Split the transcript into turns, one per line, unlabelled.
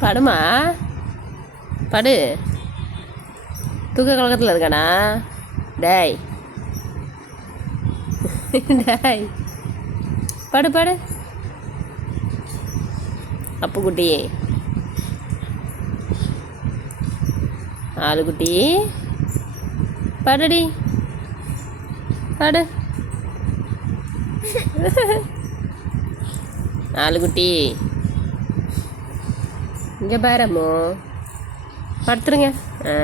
படுமா? படு. தூக்க கலக்கத்தில் இருக்கானா? டேய். டேய். படு படு. அப்புக்குட்டி ஆளுக்குட்டி படுடி. படு ஆளுக்குட்டி. இங்கே பாரம்மோ படுத்துருங்க. ஆ.